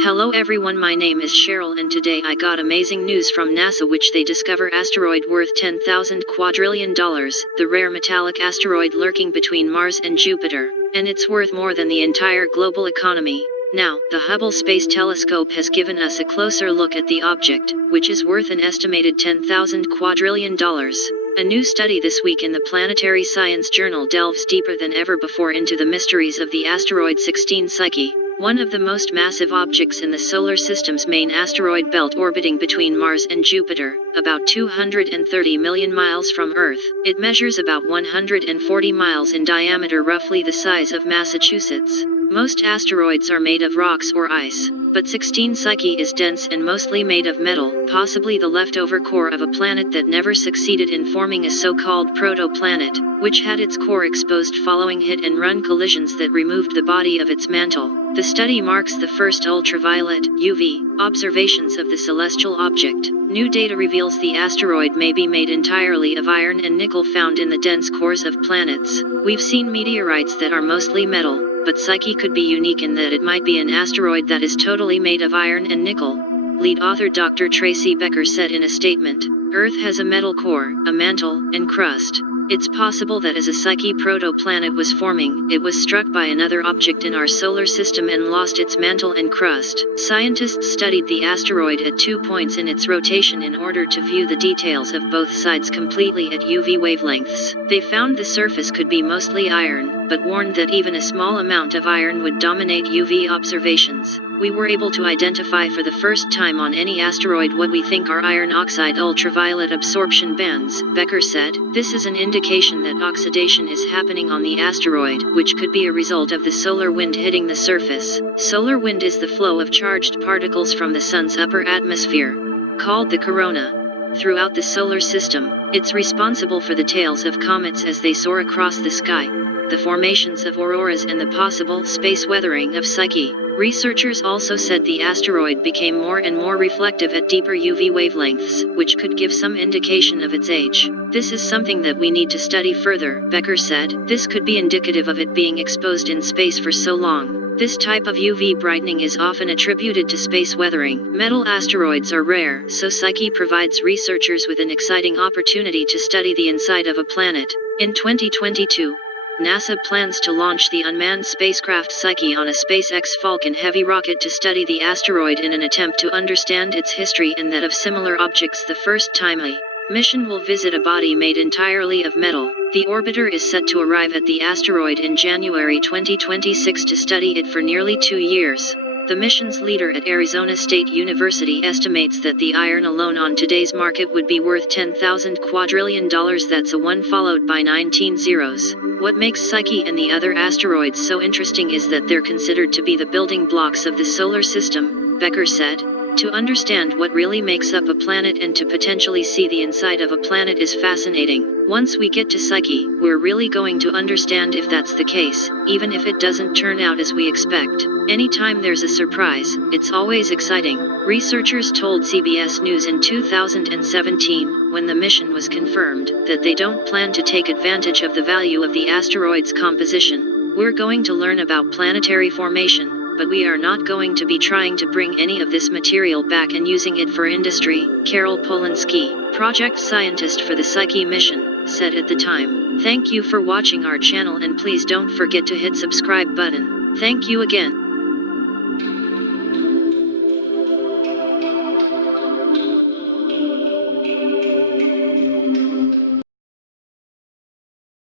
Hello everyone, my name is Cheryl and today I got amazing news from NASA which they discover asteroid worth $10,000 quadrillion, the rare metallic asteroid lurking between Mars and Jupiter, and it's worth more than the entire global economy. Now, the Hubble Space Telescope has given us a closer look at the object, which is worth an estimated $10,000 quadrillion. A new study this week in the Planetary Science Journal delves deeper than ever before into the mysteries of the asteroid 16 Psyche, one of the most massive objects in the Solar System's main asteroid belt orbiting between Mars and Jupiter, about 230 million miles from Earth. It measures about 140 miles in diameter, roughly the size of Massachusetts. Most asteroids are made of rocks or ice, but 16 Psyche is dense and mostly made of metal, possibly the leftover core of a planet that never succeeded in forming a so-called protoplanet, which had its core exposed following hit-and-run collisions that removed the body of its mantle. The study marks the first ultraviolet (UV) observations of the celestial object. New data reveals the asteroid may be made entirely of iron and nickel found in the dense cores of planets. We've seen meteorites that are mostly metal, but Psyche could be unique in that it might be an asteroid that is totally made of iron and nickel. Lead author Dr. Tracy Becker said in a statement, "Earth has a metal core, a mantle, and crust. It's possible that as a Psyche protoplanet was forming, it was struck by another object in our solar system and lost its mantle and crust." Scientists studied the asteroid at 2 points in its rotation in order to view the details of both sides completely at UV wavelengths. They found the surface could be mostly iron, but warned that even a small amount of iron would dominate UV observations. "We were able to identify for the first time on any asteroid what we think are iron oxide ultraviolet absorption bands," Becker said. "This is an indication that oxidation is happening on the asteroid, which could be a result of the solar wind hitting the surface." Solar wind is the flow of charged particles from the sun's upper atmosphere, called the corona, throughout the solar system. It's responsible for the tails of comets as they soar across the sky, the formations of auroras and the possible space weathering of Psyche. Researchers also said the asteroid became more and more reflective at deeper UV wavelengths, which could give some indication of its age. "This is something that we need to study further," Becker said. "This could be indicative of it being exposed in space for so long." This type of UV brightening is often attributed to space weathering. Metal asteroids are rare, so Psyche provides researchers with an exciting opportunity to study the inside of a planet. In 2022, NASA plans to launch the unmanned spacecraft Psyche on a SpaceX Falcon Heavy rocket to study the asteroid in an attempt to understand its history and that of similar objects. The first time a mission will visit a body made entirely of metal. The orbiter is set to arrive at the asteroid in January 2026 to study it for nearly 2 years. The mission's leader at Arizona State University estimates that the iron alone on today's market would be worth $10,000 quadrillion. That's a 1 followed by 19 zeros. What makes Psyche and the other asteroids so interesting is that they're considered to be the building blocks of the solar system, Becker said. To understand what really makes up a planet and to potentially see the inside of a planet is fascinating. Once we get to Psyche, we're really going to understand if that's the case, even if it doesn't turn out as we expect. Anytime there's a surprise, it's always exciting, researchers told CBS News in 2017, when the mission was confirmed, that they don't plan to take advantage of the value of the asteroid's composition. "We're going to learn about planetary formation, but we are not going to be trying to bring any of this material back and using it for industry," Carol Polanski, project scientist for the Psyche mission, said at the time. Thank you for watching our channel and please don't forget to hit subscribe button. Thank you again.